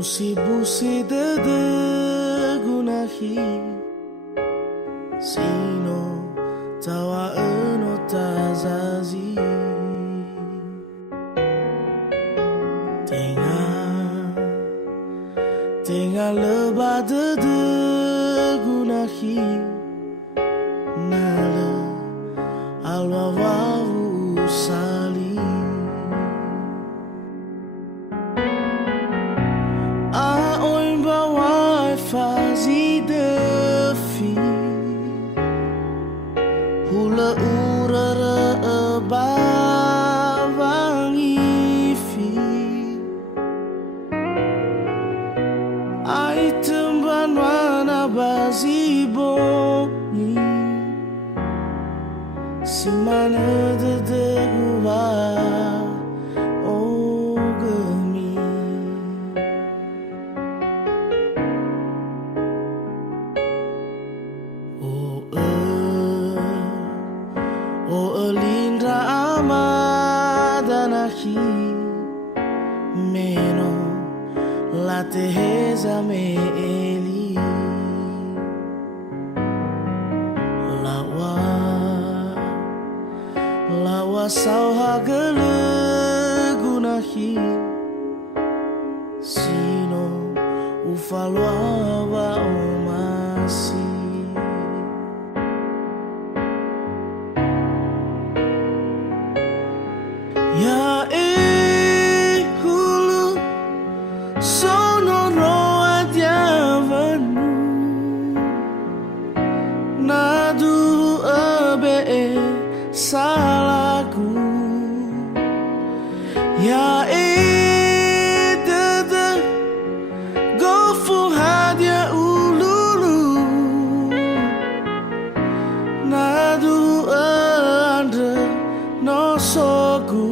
Busi-busi gunahi Sino tawa eno tazazi Tenga lebah gunahi Nala alwawawu usali Fazi de fi Hula urara bawangi fi Ai temban wana bazi bongi Simana de guwa Meno la teheza me eli Lawa sauha gele gunahi Sino ufalwa wa omasi Ya hulu sono roa diavanu Nadu abe salaku Ya dede gofu hadia ululu Nadu andre no sogu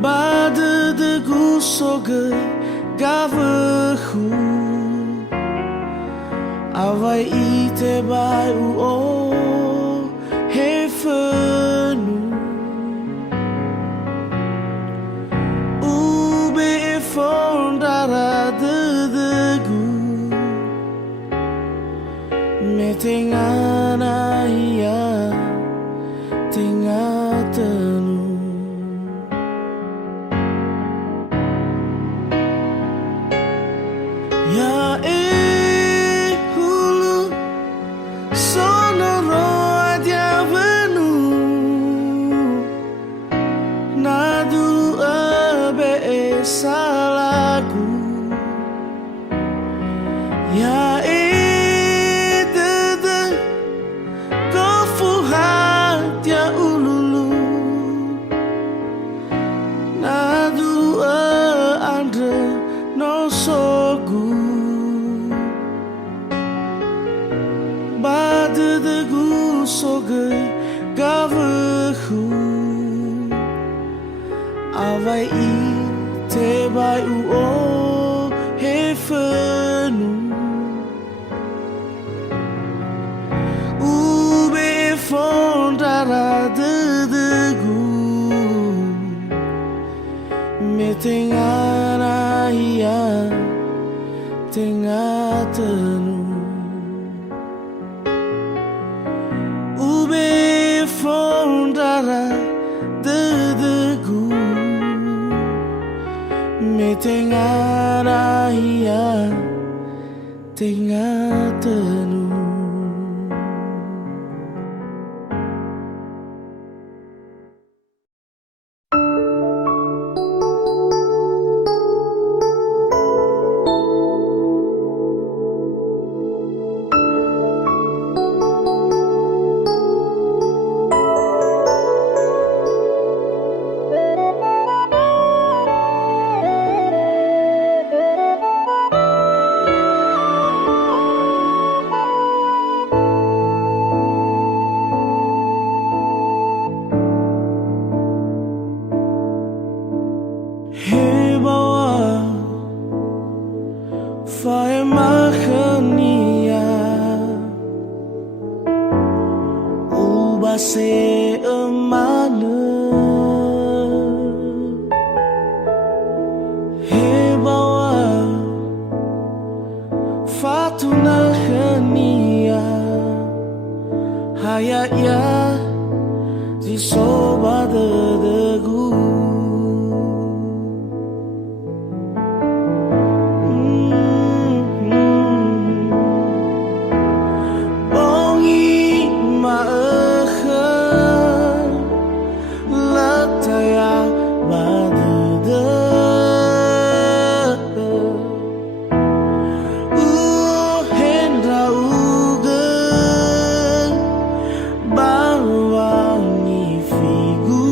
Bade de gusoge gavehu Awai ite bai o hefenu Ube fondara de gu Me tengana ia tengatenu Ya hulu sono roa diavenu Nadu abe salaku Ya dede gofu hatia ululu Nadu andre no sogu Bade de gusoge gavehu Awai ite bai o hefenu Ube fondara de gu Me tengana ia tengatenu Ube fondara de gu Me tengana ia tengatenu hayatnya di sobat dedeku. Bongi maakhan lataya badede. Hendra uge bawangi figu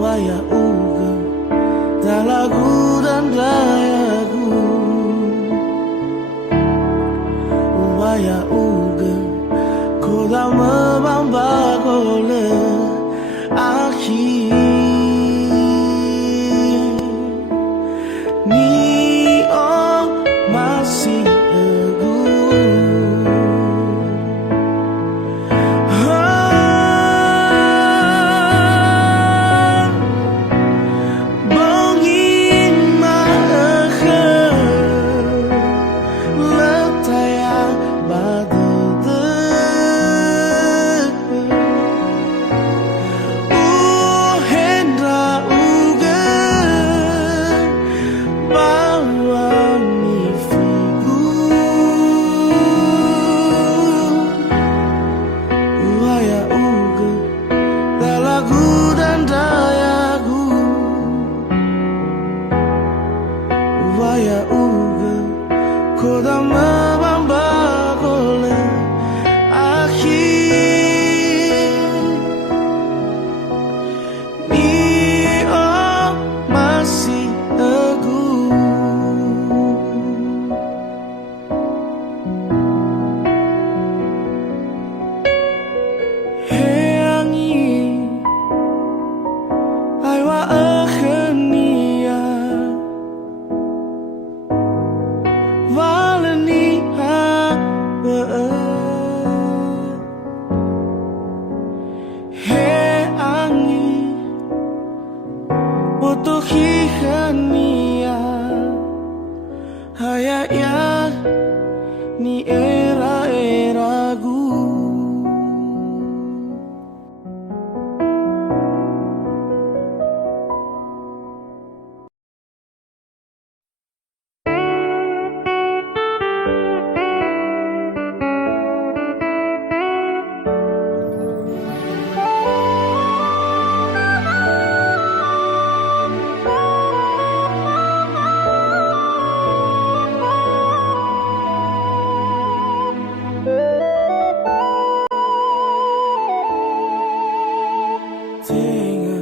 waya uge dalagu dan dayagu waya uge koda mebamba gole akhir ni oh masih egu. Bongin maakhan letaya badede. Hendra uge bawangi figu waya uge dalagu dan dayagu waya uge koda mebamba gole akhir ni oh masih egu. Heangi aiwa akhenia valeni ha heangi otohihania hayatnya ni era-eragu. Tenga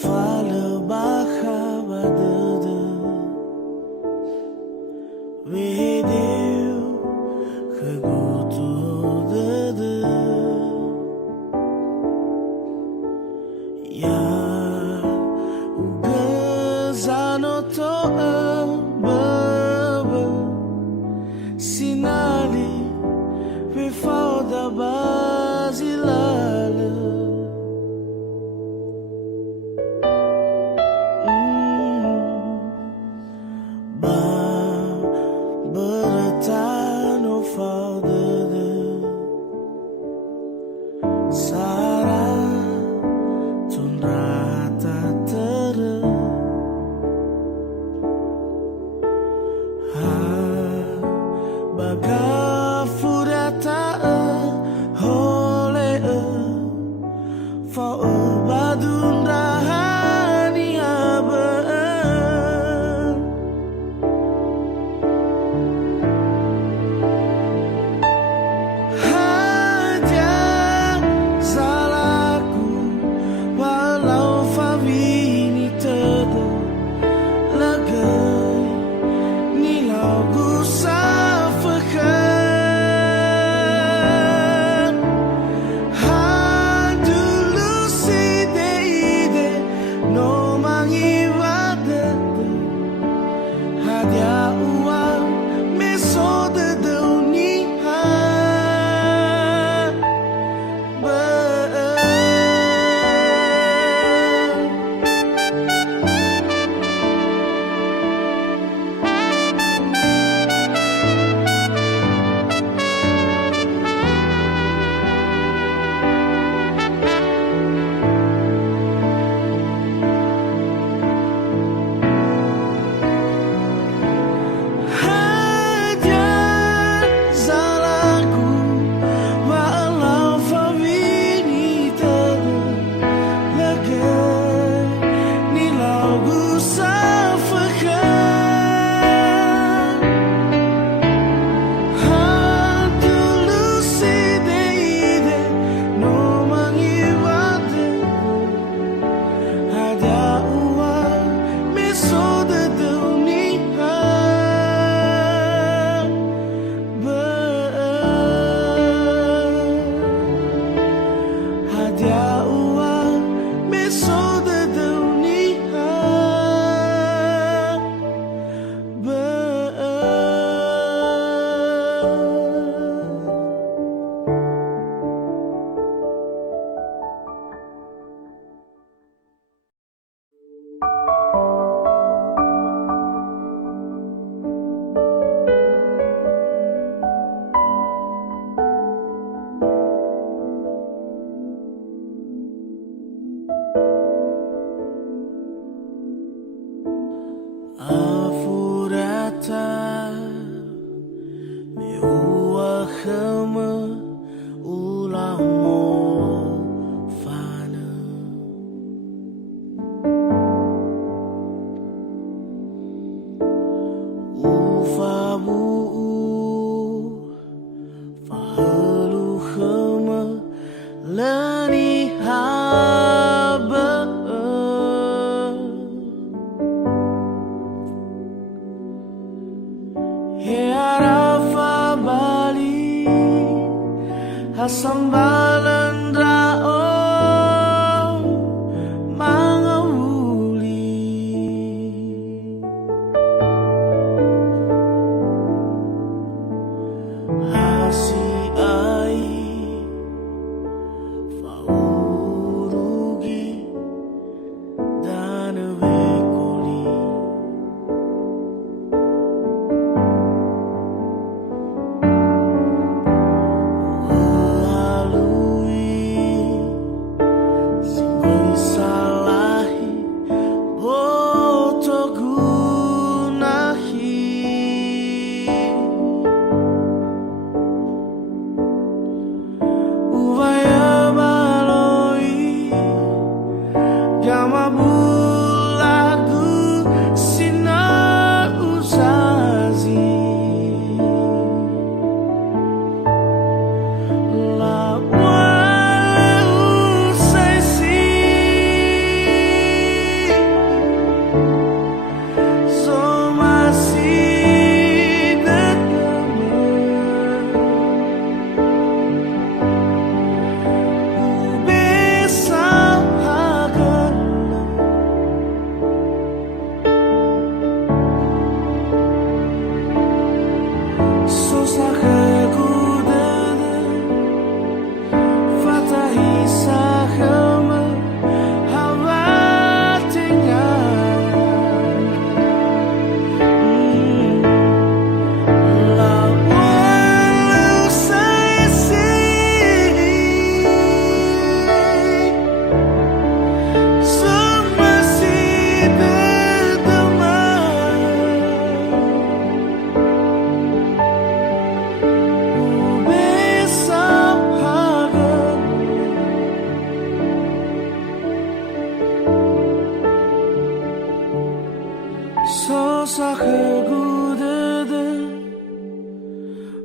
fale baha badede vedeu que goto dede ya ugazano to baba sinali pe falda bazilala sambalan raom mangawuli hasi ai faurugi dan wekoli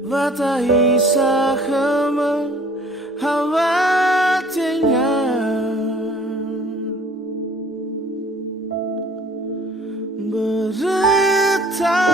Vatahi sahama hawatinya bertawa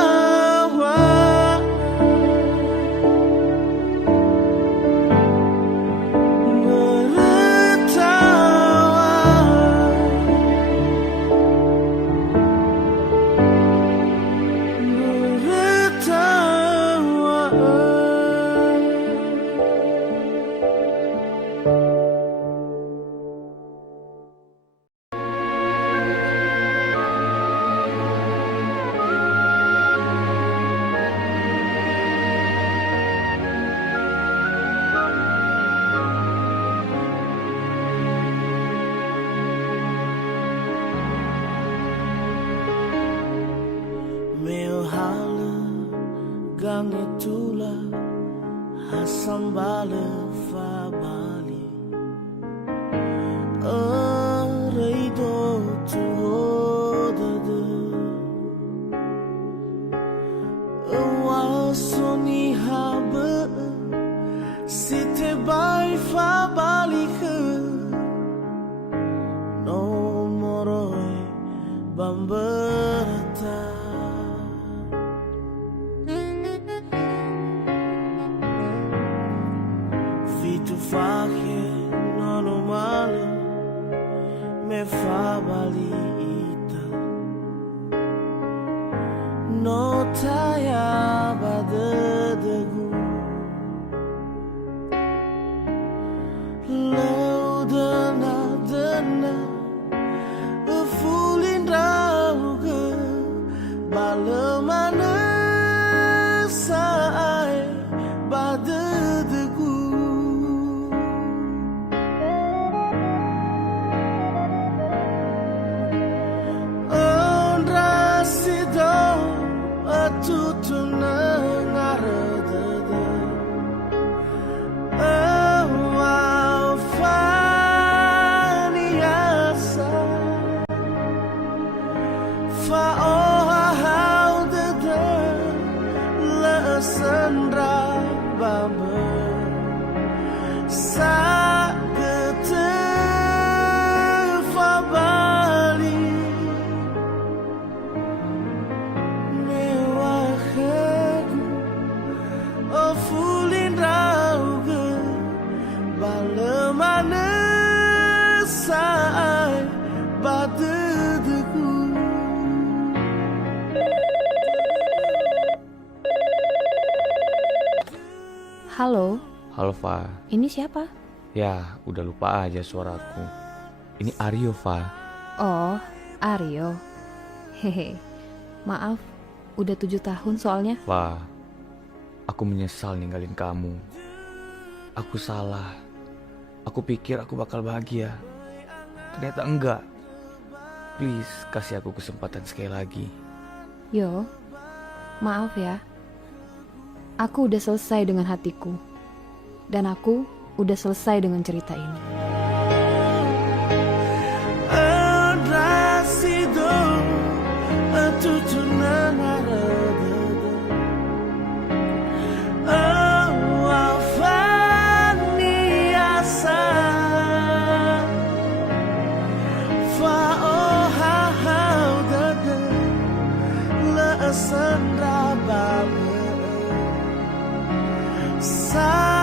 gang itulah hasam bale fabali reido tu hodade wasoni habe site bai fabali ke no moroi bamberta Fake nono male me fa balita no taya badegu laudana dana fulin rauge balemana sai badegu tutuna ngaredede faniasa fa ohaudede lesendra babe sakete fabali fulin rauge Halo, Fa. Ini siapa? Ya, udah lupa aja suaraku. Ini Aryo, Fa. Oh, Aryo. Hehe. Maaf, udah 7 tahun soalnya. Fa, aku menyesal ninggalin kamu. Aku salah. Aku pikir aku bakal bahagia. Ternyata enggak. Please, kasih aku kesempatan sekali lagi. Yo, maaf ya. Aku udah selesai dengan hatiku. Dan aku udah selesai dengan cerita ini. Habrá sido tudo na nada. Oh, avaniasa. Fa oh ha da la sandra baba. Sa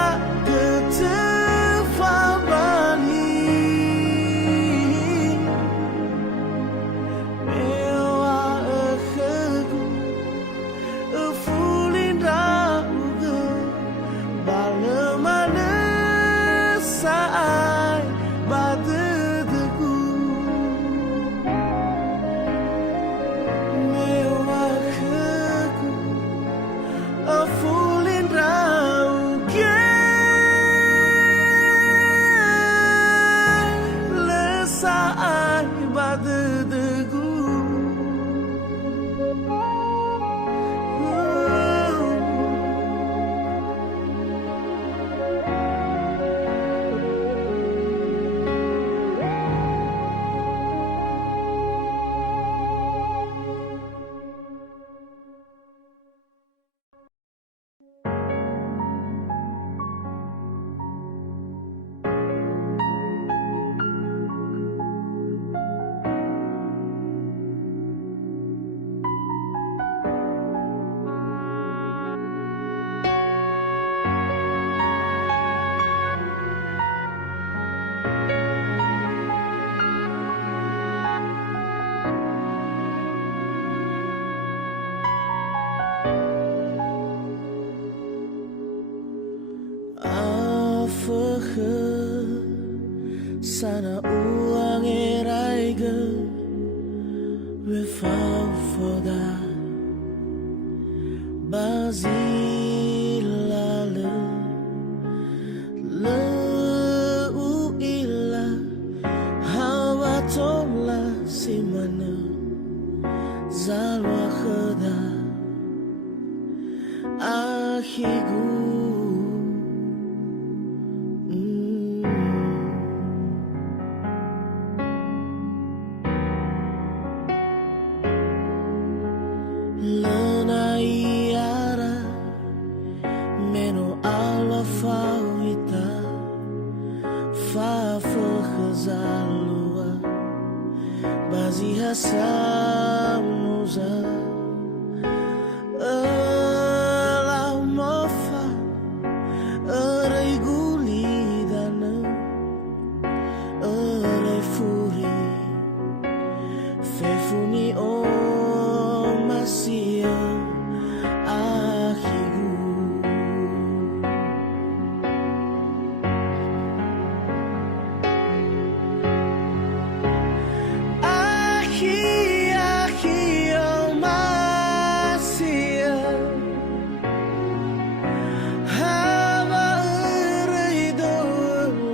sana uang eraiga without for that bazilale le uila hawa tola simana zalwa khada ahigu Lenaiara meno alla fauita fa khazalwa bazi hasamuza la mofa regulidana le furi fefuni o masia ahigu ahi o masia hava reido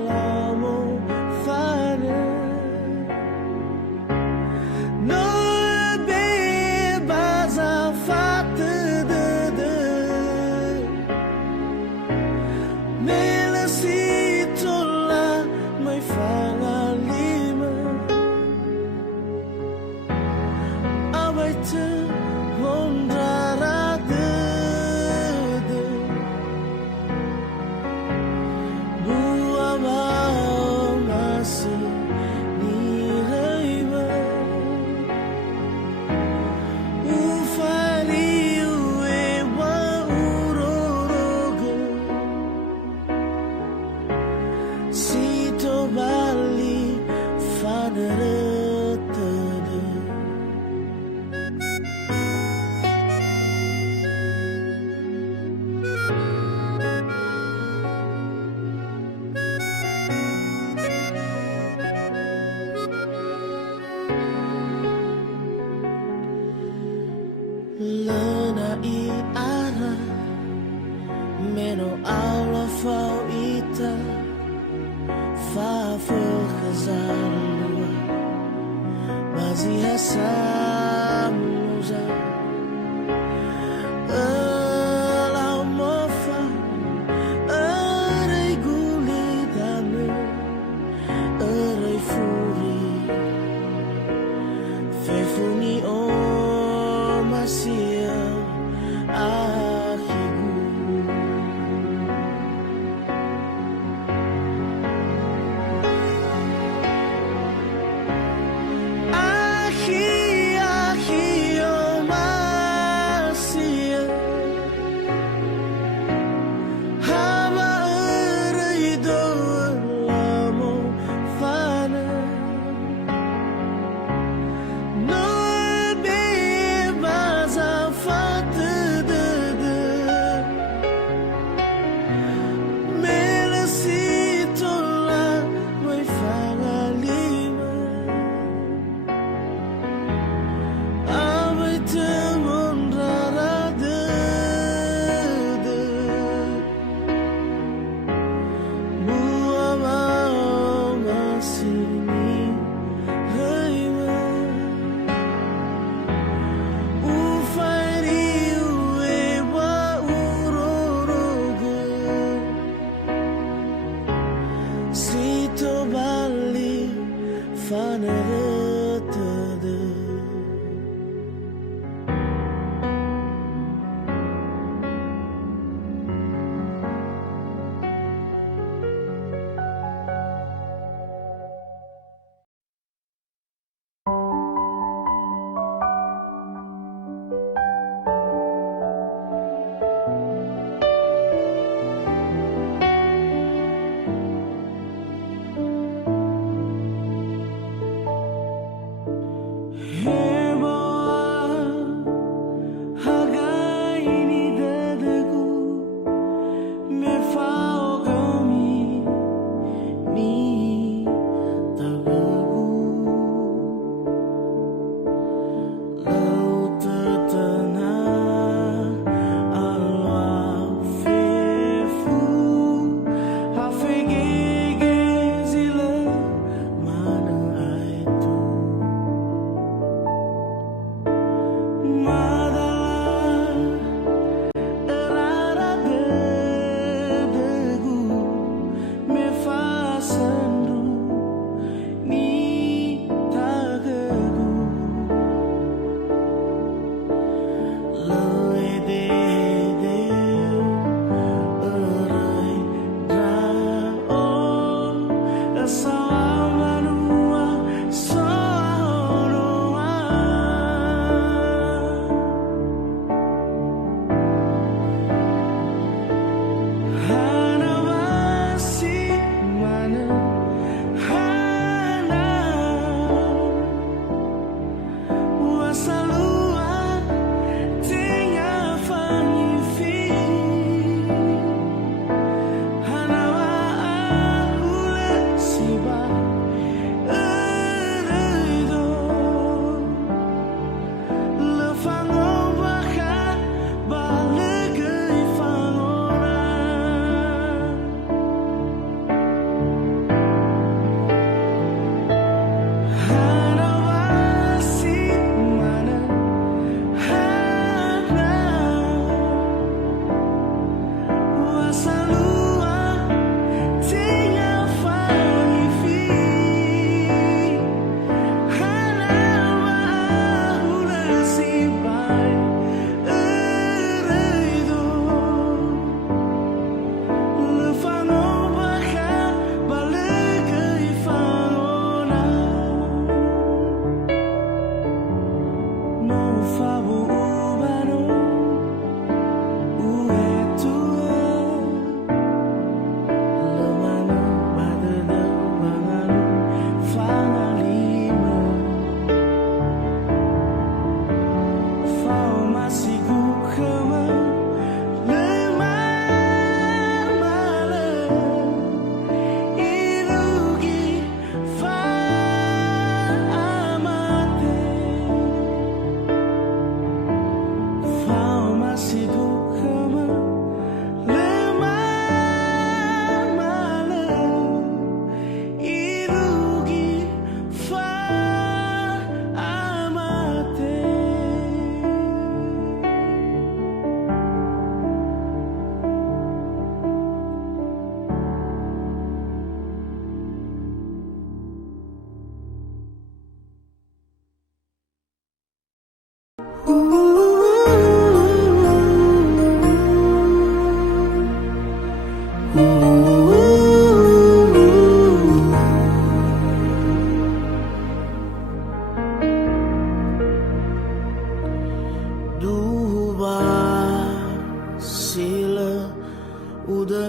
lamo fana no Bali, father. Lenai ara Meno alla fauita Fa făcăzalua Bazia samuza Elau mofa Erei gulidane Erei furi Fefuni o masia Akigu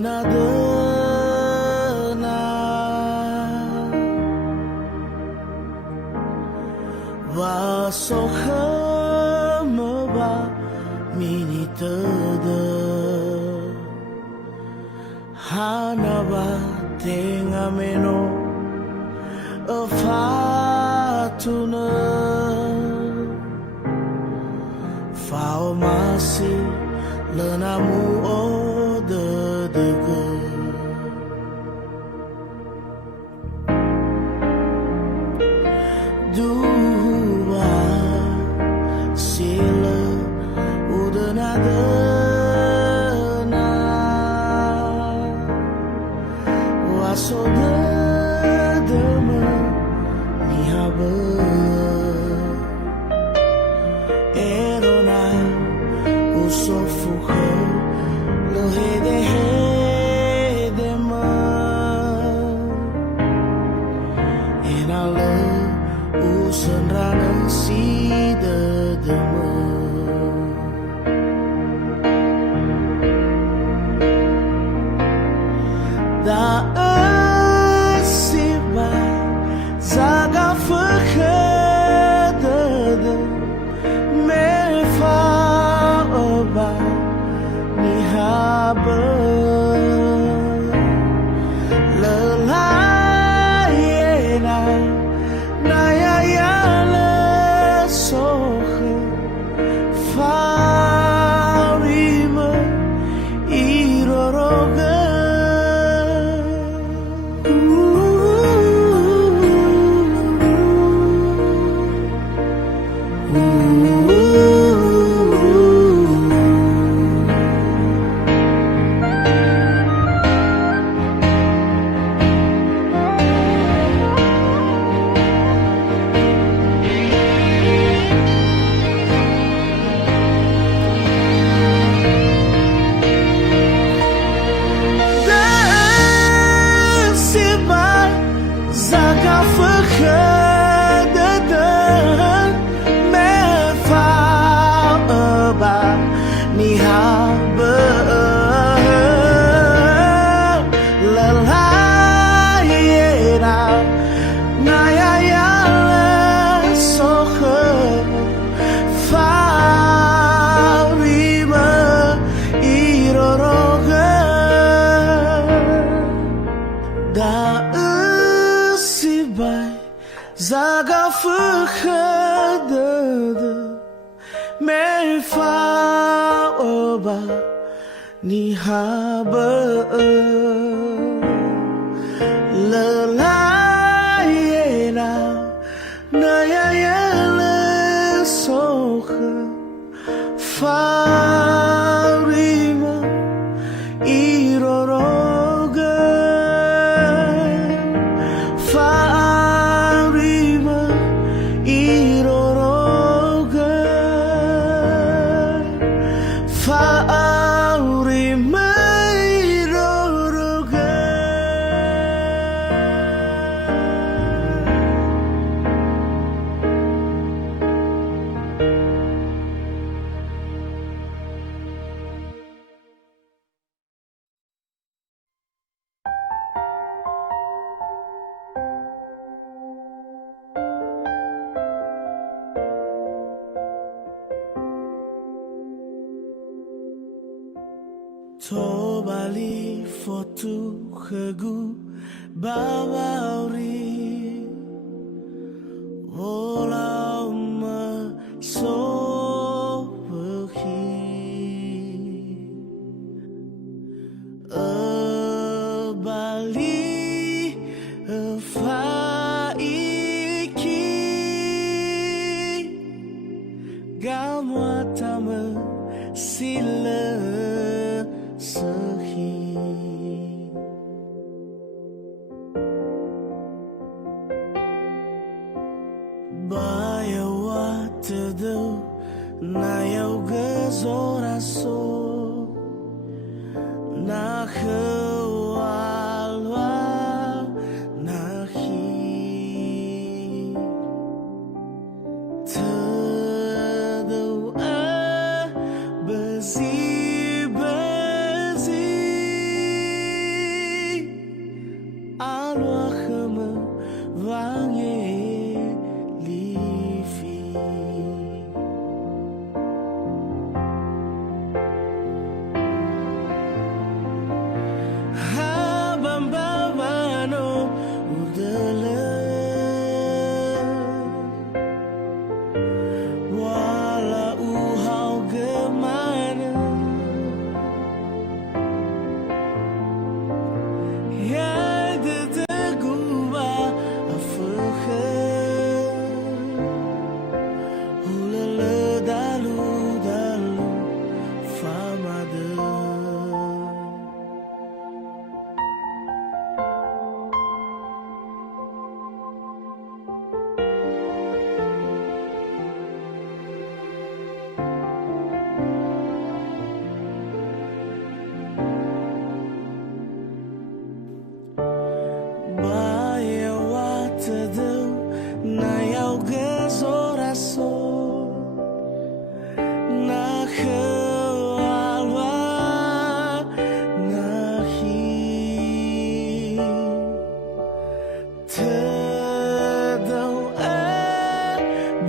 dena va so hama ba mini tada hana ba tenga meno fatuna fao masih lenamu ode dege dua sila udah nada waso de ni habe erona uso fuhe lo hede ma enala usan rana si de ma da asibai zaga vergeten me fa oba ni haben lelayena na ya ya le soge farime iroroge Zaga vergeten me fa oba ni haben lelayena na ya ya le soge farima iroroge farima iroroge farima iroroge Tobali foto khegu babauri volau ma so Bali faiki gamwatama sila sahi bayawa tedu na yoga zoraso na khawalwa na hi tedu a bazi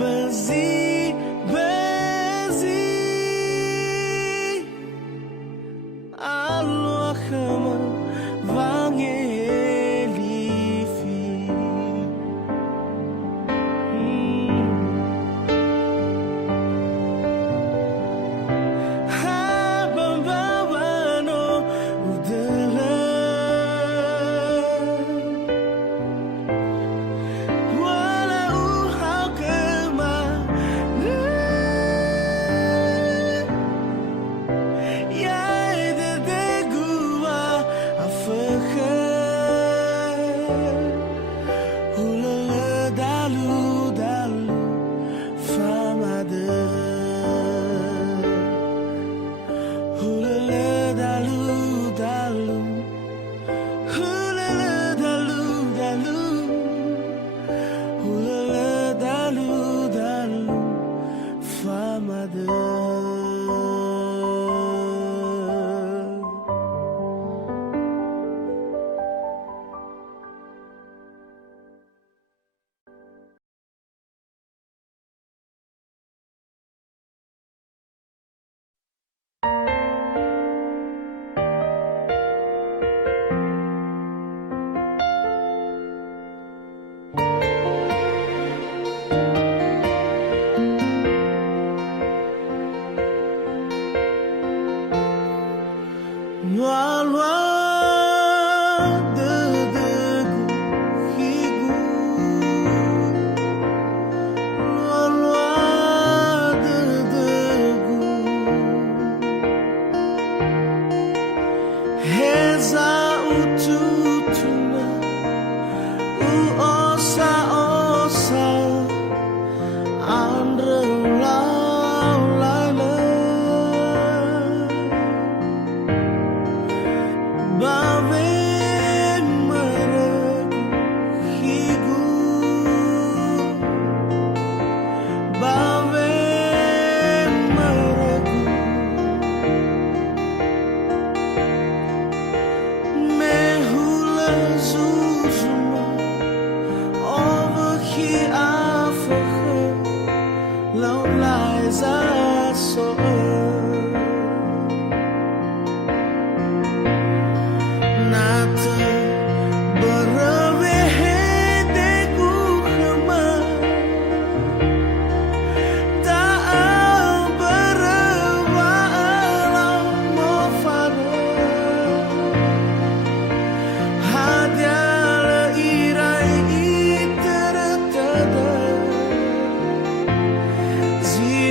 bezi bezi Allah khama vangelifi ha bambawano udala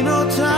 no time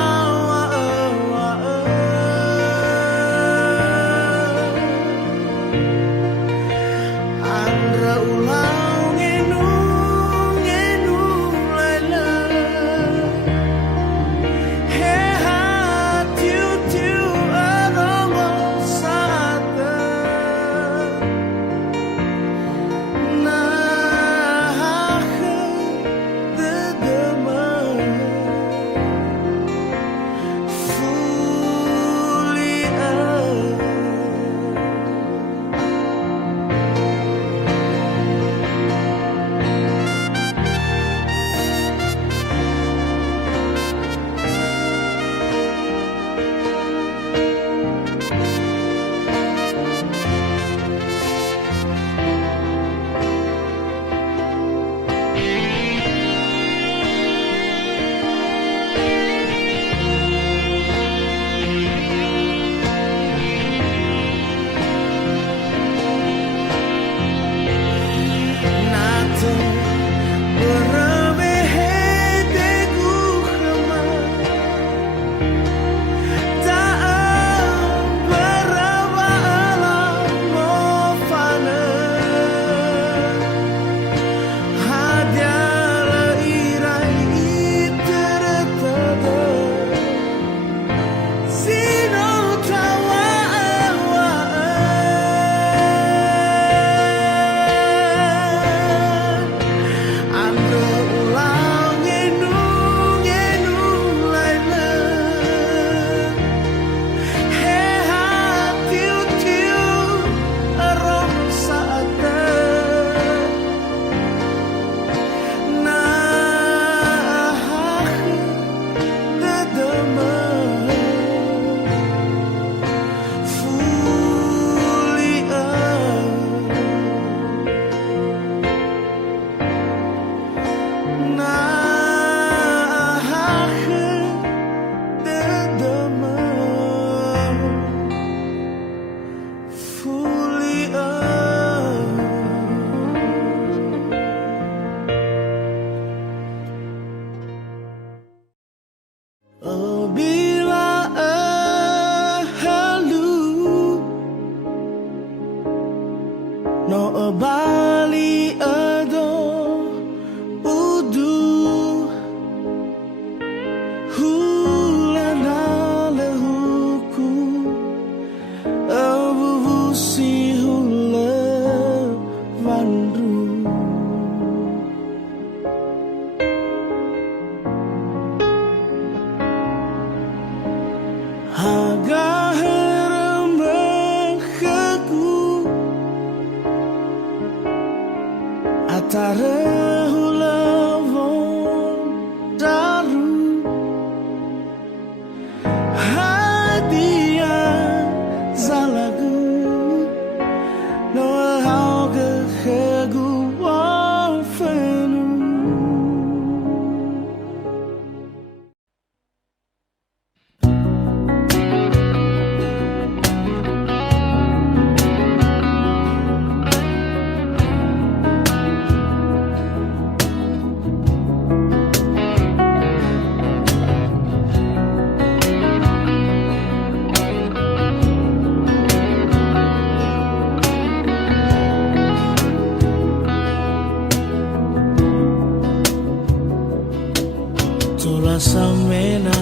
tola samena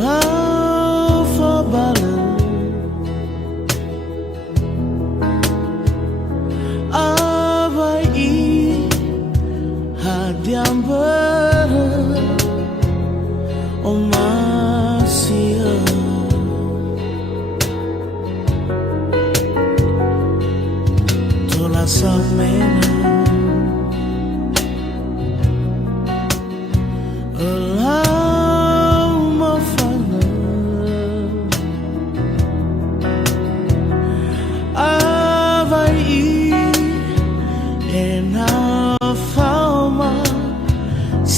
love for balance abai hadiam ber omasia tola samena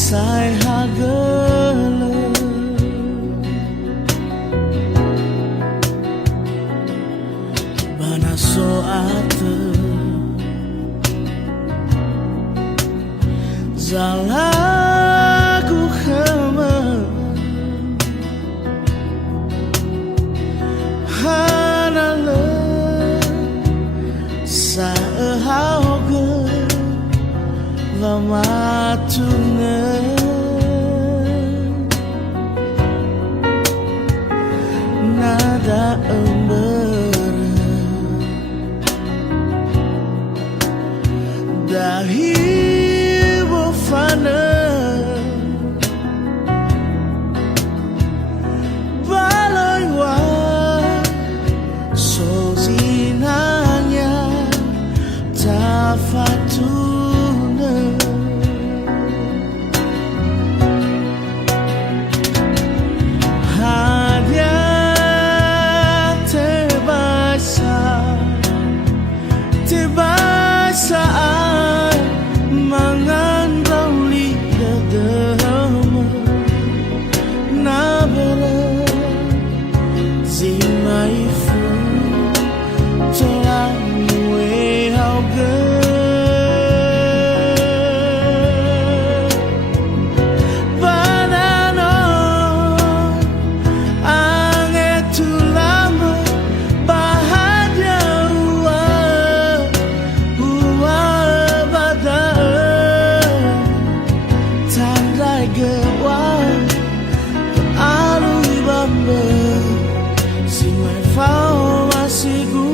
sai hagele bana so ate zalaku khama hanale sa hauge vamatune nada ember dahi wafana baloi wa sozinanya tafatuna saat mengandau lidah dama nabere zimaifu tola mue hauge banano angetu lama bahagia si mai fao masigu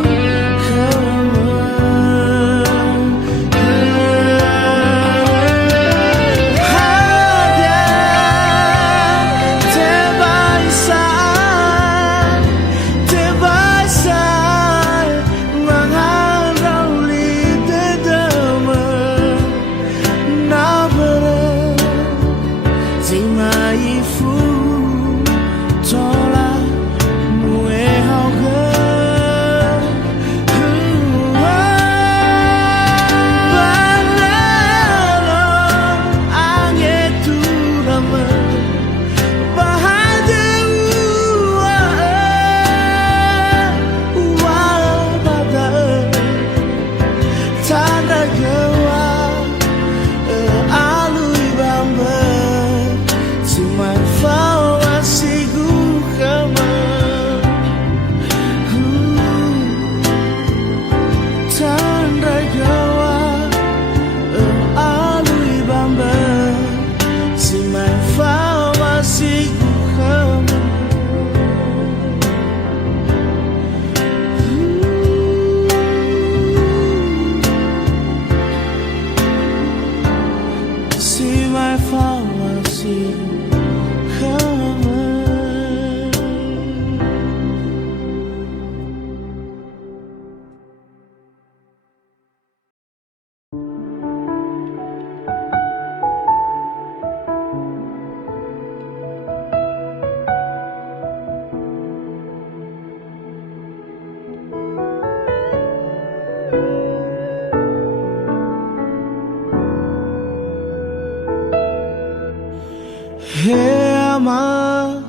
Hema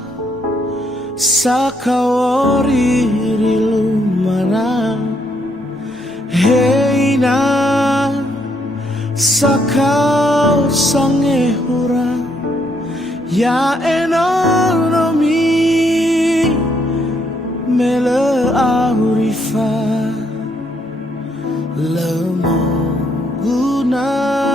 sakawori rilumana Heina sakau sangehura Ya enonomi mele ahurifa Lemo guna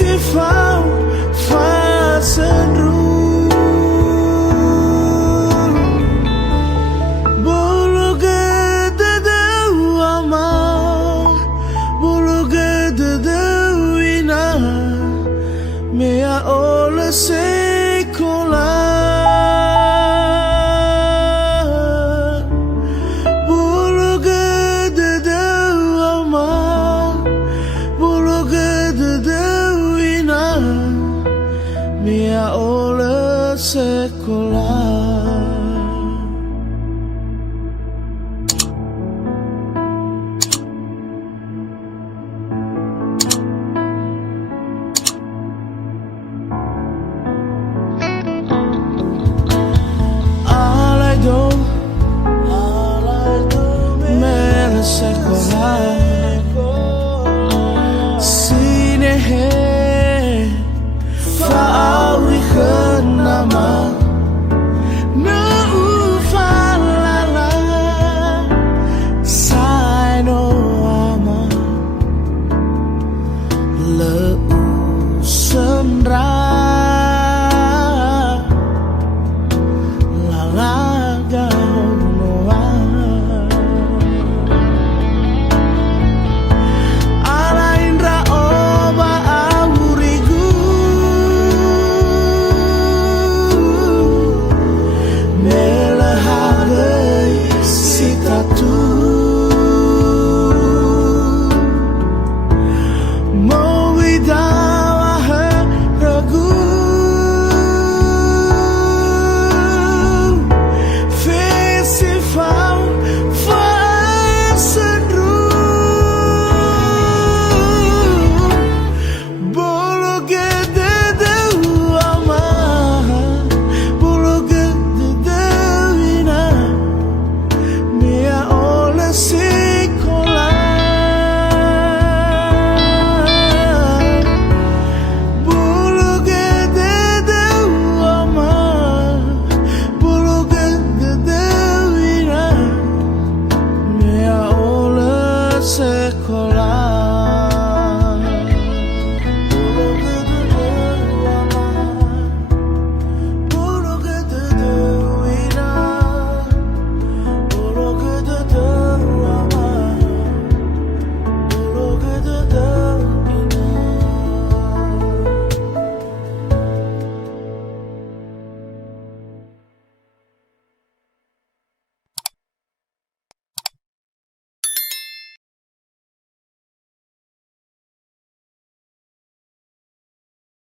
se fazendo bolo gede de ama bolo gede de ina mea ole sekolah bolo gede de ama bolo gede de ina mea ole sekolah